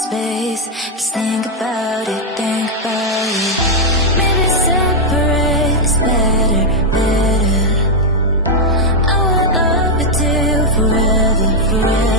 space. Just think about it, think about it. Maybe separate is better, better. I will love you till forever, forever.